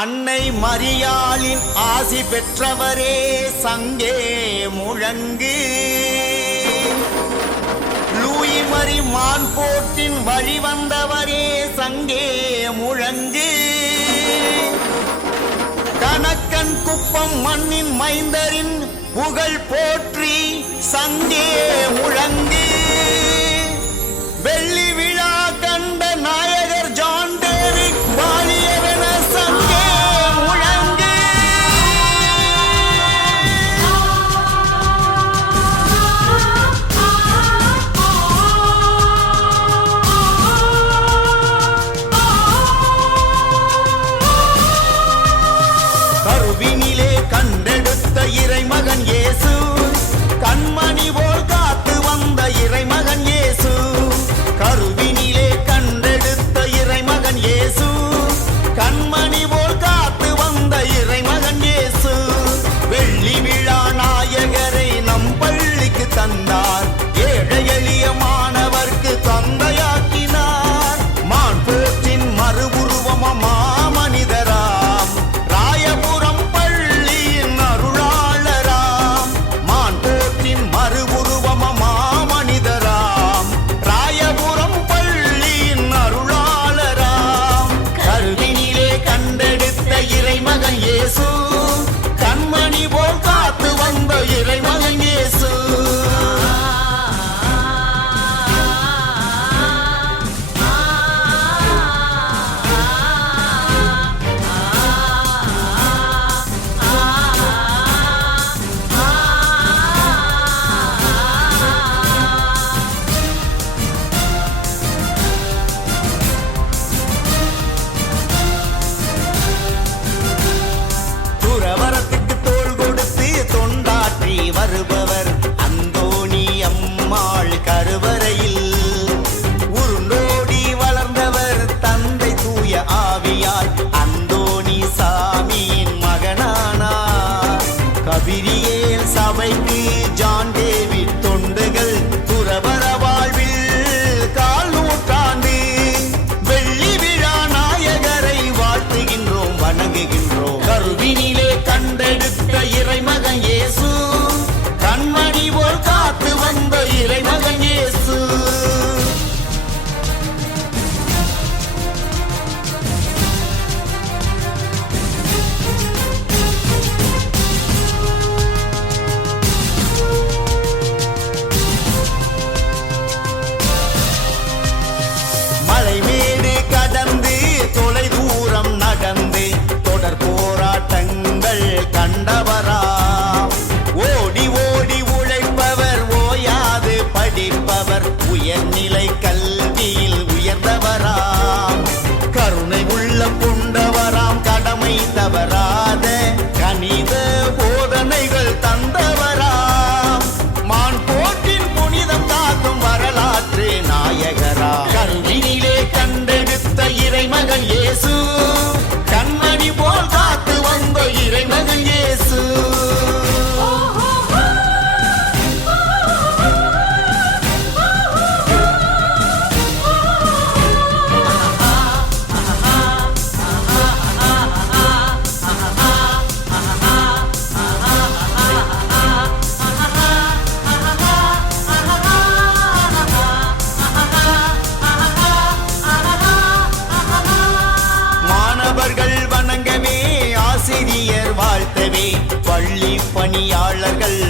அன்னை மரியாளின் ஆசி பெற்றவரே சங்கே முழங்கு. லூயி மரி மான்போர்ட்டின் வழிவந்தவரே சங்கே முழங்கு. கணக்கன் குப்பம் மண்ணின் மைந்தரின் புகழ் போற்றி சங்கே முழங்கு. வெள்ளி விழா கண்ட நாயகர் ஜான் டேவிட் வாலியவென சங்கே முழங்கு. கருவினிலே கண்டெடுத்த இறைமகன் இயேசு, கண்மணி போல் காத்து வந்த இறைமகன் இயேசு. கருவினிலே கண்டெடுத்த இறைமகன் இயேசு, கண்மணி போல் காத்து வந்த இறைமகன் இயேசு. வெள்ளி விழா நாயகரை நம் பள்ளிக்கு தந்தார், ஏழை எளிய மாணவர்க்கு தந்தையாக்கினார். மான்போற்றின் மறு உருவமா மனிதராம், ராயபுரம் பள்ளியின் அருளாளராம். மான்போற்றின் மறு உருவமா மனிதராம், ராயபுரம் பள்ளியின் அருளாளராம். கருவினிலே கண்டெடுத்த இறைமகன் இயேசு, கண்மணி போல் காத்து வந்த இறைமகன் இயேசு. துறவரத்துக்கு தோள் கொடுத்து தொண்டாற்றி வருபவர் அந்தோணி அம்மாள் கருவறையில். உருண்டோடி வளர்ந்தவர் தந்தை தூய ஆவியாய் அந்தோணி சாமியின் மகனானார். கபிரியேல் சபைக்கு ஜான் டேவிட் தொண்டுகள், துறவர வாழ்வில் கால் நூற்றாண்டு. வெள்ளி விழா நாயகரை வாழ்த்துகின்றோம், வணங்குகின்றோம். கருவினிலே கண்டெடுத்த இறைமகன் இயேசு, கண்மணி போல் காத்து வந்த இறைமகன் இயேசு. மலைமேடு கடந்து தொலை தூரம் நடந்து தொடர் போராட்டங்கள் கண்டவராம். ஓடி ஓடி உழைப்பவர், ஓயாது படிப்பவர், உயர்நிலை கல்வியில் உயர்ந்தவராம். கருணை உள்ளம் கொண்டவராம், கடமை தவறாத கனித போதனைகள் தந்தவராம். மான்போற்றின் புனிதம் காக்கும் வரலாற்று நாயகரா. கருவினிலே கண்டெடுத்த இறைமகன் இயேசு, கண்மணி போல் காத்து வந்த இறைமகன் இயேசு. மாணவர்கள் வணங்கவே, ஆசிரியர் வாழ்த்தவே, பள்ளி பணியாளர்கள்